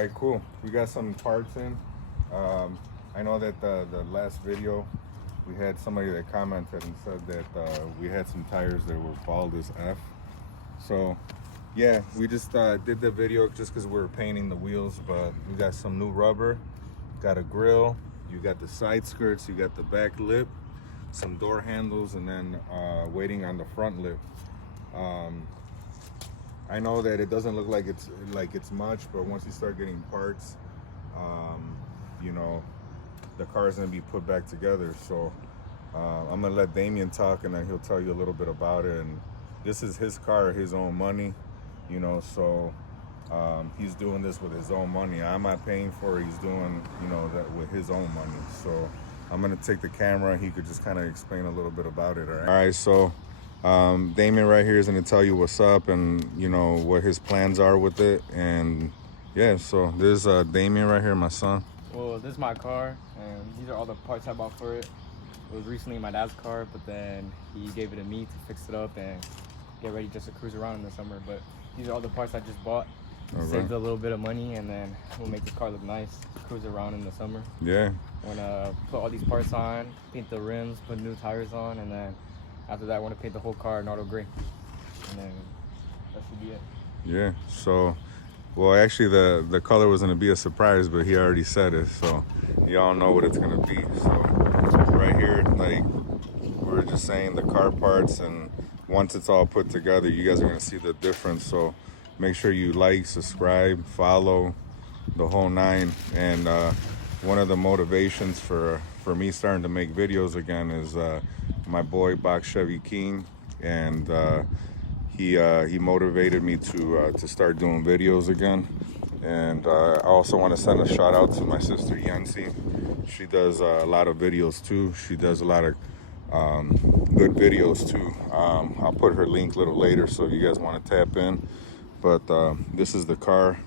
right, cool. We got some parts in. I know that the last video we had somebody that commented and said that we had some tires that were bald as F. So yeah, we just did the video just because we were painting the wheels, but we got some new rubber, got a grill, you got the side skirts, you got the back lip, some door handles, and then waiting on the front lip. I know that it doesn't look like it's much, but once you start getting parts, you know, the car is gonna be put back together. So I'm gonna let Damian talk, and then he'll tell you a little bit about it. And this is his car, his own money, you know. So he's doing this with his own money. I'm not paying for it. He's doing, you know, that with his own money. So I'm gonna take the camera. He could just kind of explain a little bit about it. All right. So Damian right here is going to tell you what's up and, you know, what his plans are with it. And yeah, so there's Damian right here, my son. Well, this is my car, and these are all the parts I bought for it. It was recently my dad's car, but then he gave it to me to fix it up and get ready just to cruise around in the summer. But these are all the parts I just bought. Saved a little bit of money, and then we'll make the car look nice, cruise around in the summer. Yeah. I want to put all these parts on, paint the rims, put new tires on, and then after that, I want to paint the whole car in auto gray, and then that should be it. Yeah. So, well, actually, the color was gonna be a surprise, but he already said it, so y'all know what it's gonna be. So, right here, like we were just saying, the car parts, and once it's all put together, you guys are gonna see the difference. So, make sure you like, subscribe, follow, the whole nine. And one of the motivations for me starting to make videos again is my boy Box Chevy King, and he motivated me to start doing videos again. And I also want to send a shout out to my sister Yancy. She does a lot of videos too. She does a lot of good videos too. I'll put her link a little later, so if you guys want to tap in. But this is the car.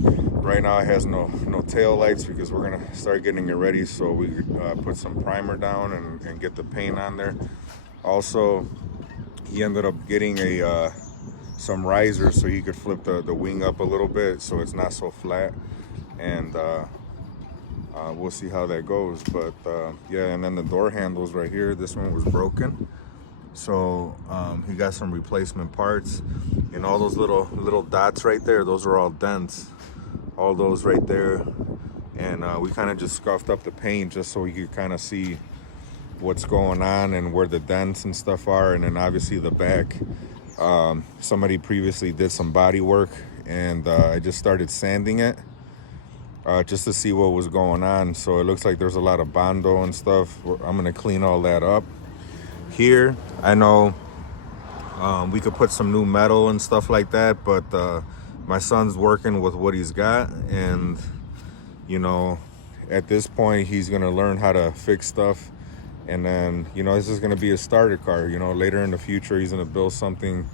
Right now it has no tail lights because we're gonna start getting it ready, so we put some primer down and get the paint on there. Also, he ended up getting some risers so he could flip the wing up a little bit so it's not so flat. And we'll see how that goes. But yeah, and then the door handles right here, this one was broken, so he got some replacement parts. And all those little dots right there, those are all dents, all those right there. And we kind of just scuffed up the paint just so we could kind of see what's going on and where the dents and stuff are. And then obviously the back, somebody previously did some body work, and I just started sanding it just to see what was going on. So it looks like there's a lot of bondo and stuff. I'm gonna clean all that up. Here, I know we could put some new metal and stuff like that, but my son's working with what he's got, and you know, at this point he's gonna learn how to fix stuff. And then, you know, this is gonna be a starter car. You know, later in the future he's gonna build something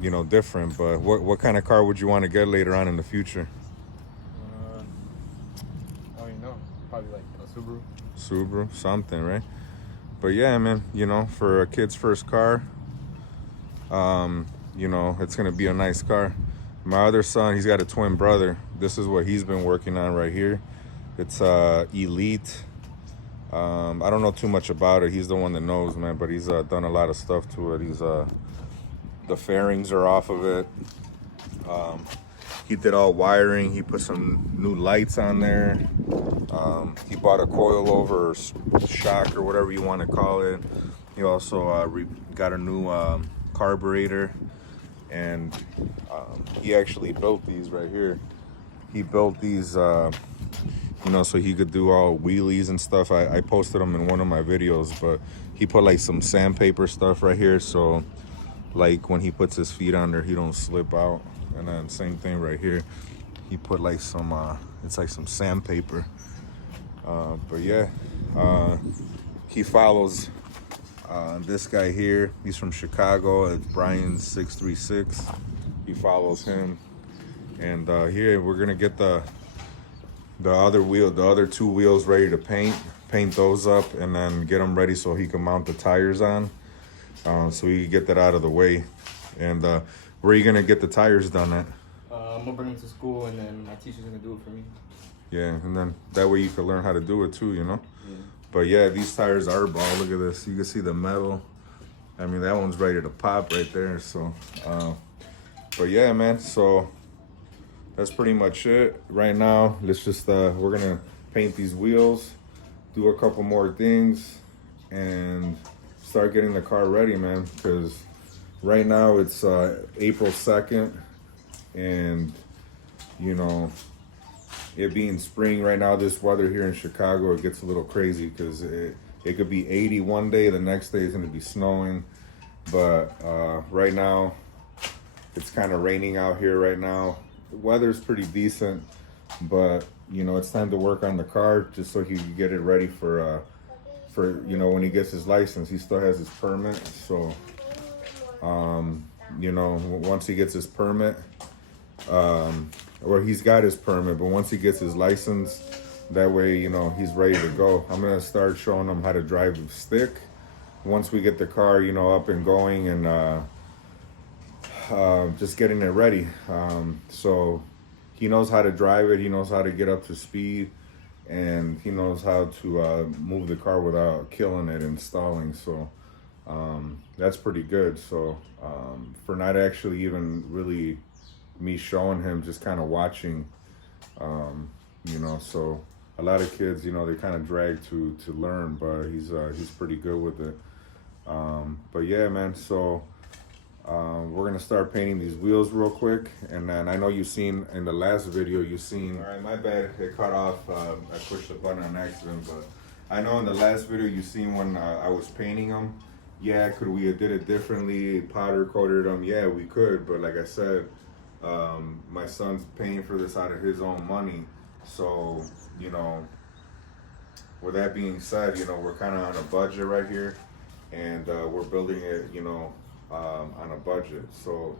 you know, different. But what kind of car would you want to get later on in the future? I don't even know, probably like a Subaru, something, right? But yeah, man, you know, for a kid's first car, you know, it's gonna be a nice car. My other son, he's got a twin brother. This is what he's been working on right here. It's Elite. I don't know too much about it. He's the one that knows, man, but he's done a lot of stuff to it. He's the fairings are off of it. He did all wiring. He put some new lights on there. He bought a coilover shock or whatever you want to call it. He also got a new carburetor, and he actually built these right here. He built these, you know, so he could do all wheelies and stuff. I posted them in one of my videos, but he put like some sandpaper stuff right here, so like when he puts his feet on there, he don't slip out. And then same thing right here, he put like some it's like some sandpaper. But yeah, he follows this guy here. He's from Chicago. It's Brian636. He follows him. And here we're gonna get the other two wheels ready to paint those up, and then get them ready so he can mount the tires on, so we can get that out of the way. And where are you gonna get the tires done at? gonna bring him to school, and then my teacher's gonna do it for me. Yeah, and then that way you can learn how to do it too, you know? Yeah. But yeah, these tires are ball. Look at this. You can see the metal. I mean, that one's ready to pop right there. So, but yeah, man. So that's pretty much it. Right now, let's just, we're gonna paint these wheels, do a couple more things, and start getting the car ready, man. Because right now it's April 2nd, and you know, it being spring right now, this weather here in Chicago, it gets a little crazy because it could be 80 one day, the next day is going to be snowing. But right now, it's kind of raining out here right now. The weather's pretty decent, but you know, it's time to work on the car just so he can get it ready for you know, when he gets his license. He still has his permit, so you know, once he gets his permit, or he's got his permit, but once he gets his license, that way, you know, he's ready to go. I'm gonna start showing him how to drive the stick once we get the car, you know, up and going, and just getting it ready. So he knows how to drive it, he knows how to get up to speed, and he knows how to move the car without killing it and stalling. So that's pretty good. So for not actually even really me showing him, just kind of watching, you know, so a lot of kids, you know, they kind of drag to learn, but he's pretty good with it. But yeah, man, so we're gonna start painting these wheels real quick, and then I know you've seen in the last video, all right, my bad, it cut off, I pushed the button on accident, but I know in the last video you seen when I was painting them. Yeah, could we have did it differently, powder coated them? Yeah, we could, but like I said, my son's paying for this out of his own money. So, you know, with that being said, you know, we're kind of on a budget right here, and we're building it, you know, on a budget. So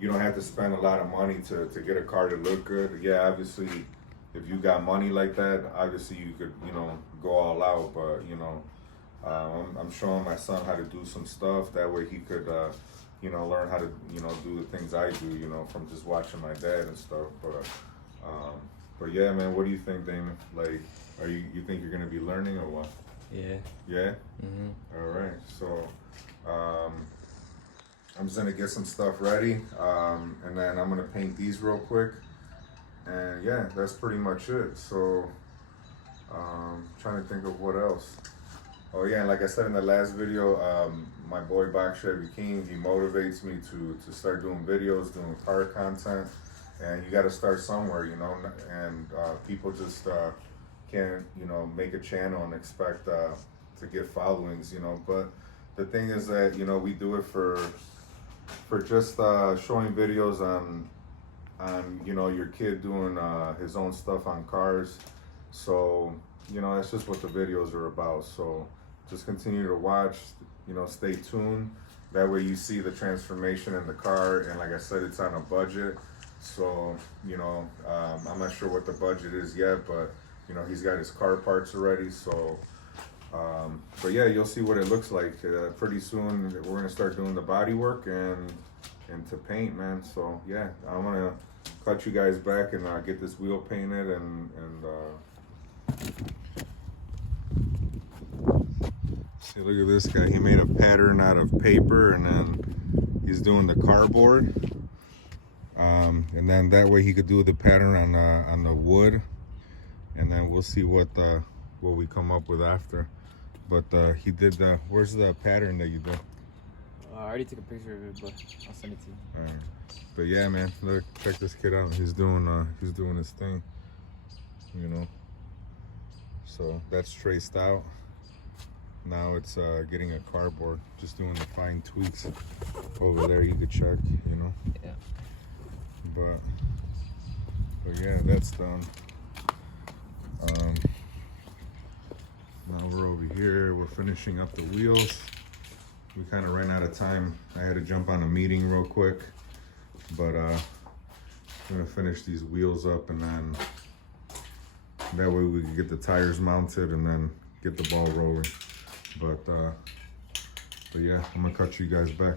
you don't have to spend a lot of money to get a car to look good. Yeah, obviously, if you got money like that, obviously you could, you know, go all out. But, you know, I'm showing my son how to do some stuff. That way he could, you know, learn how to, you know, do the things I do, you know, from just watching my dad and stuff. But yeah, man, what do you think, Damian? Like, you think you're gonna be learning or what? Yeah. Yeah? Mm-hmm. All right, so I'm just gonna get some stuff ready, and then I'm gonna paint these real quick, and yeah, that's pretty much it. So trying to think of what else. Oh yeah, and like I said in the last video, my boy Box Chevy King, he motivates me to start doing videos, doing car content, and you got to start somewhere, you know. And people just can't, you know, make a channel and expect to get followings, you know. But the thing is that, you know, we do it for just showing videos on you know, your kid doing his own stuff on cars. So, you know, that's just what the videos are about. So just continue to watch, you know, stay tuned. That way you see the transformation in the car. And like I said, it's on a budget. So, you know, I'm not sure what the budget is yet, but, you know, he's got his car parts already. So, but yeah, you'll see what it looks like. Pretty soon we're going to start doing the body work and to paint, man. So yeah, I'm going to cut you guys back and get this wheel painted and see, look at this guy. He made a pattern out of paper, and then he's doing the cardboard. And then that way he could do the pattern on the wood, and then we'll see what we come up with after. But he did where's the pattern that you did? I already took a picture of it, but I'll send it to you. But yeah, man, look, check this kid out. He's doing his thing, you know. So that's traced out. Now it's getting a cardboard, just doing the fine tweaks over there. You could check, you know. Yeah. But yeah, that's done. Now we're over here. We're finishing up the wheels. We kind of ran out of time. I had to jump on a meeting real quick, but I'm gonna finish these wheels up, and then that way we can get the tires mounted and then get the ball rolling. But yeah, I'm gonna cut you guys back.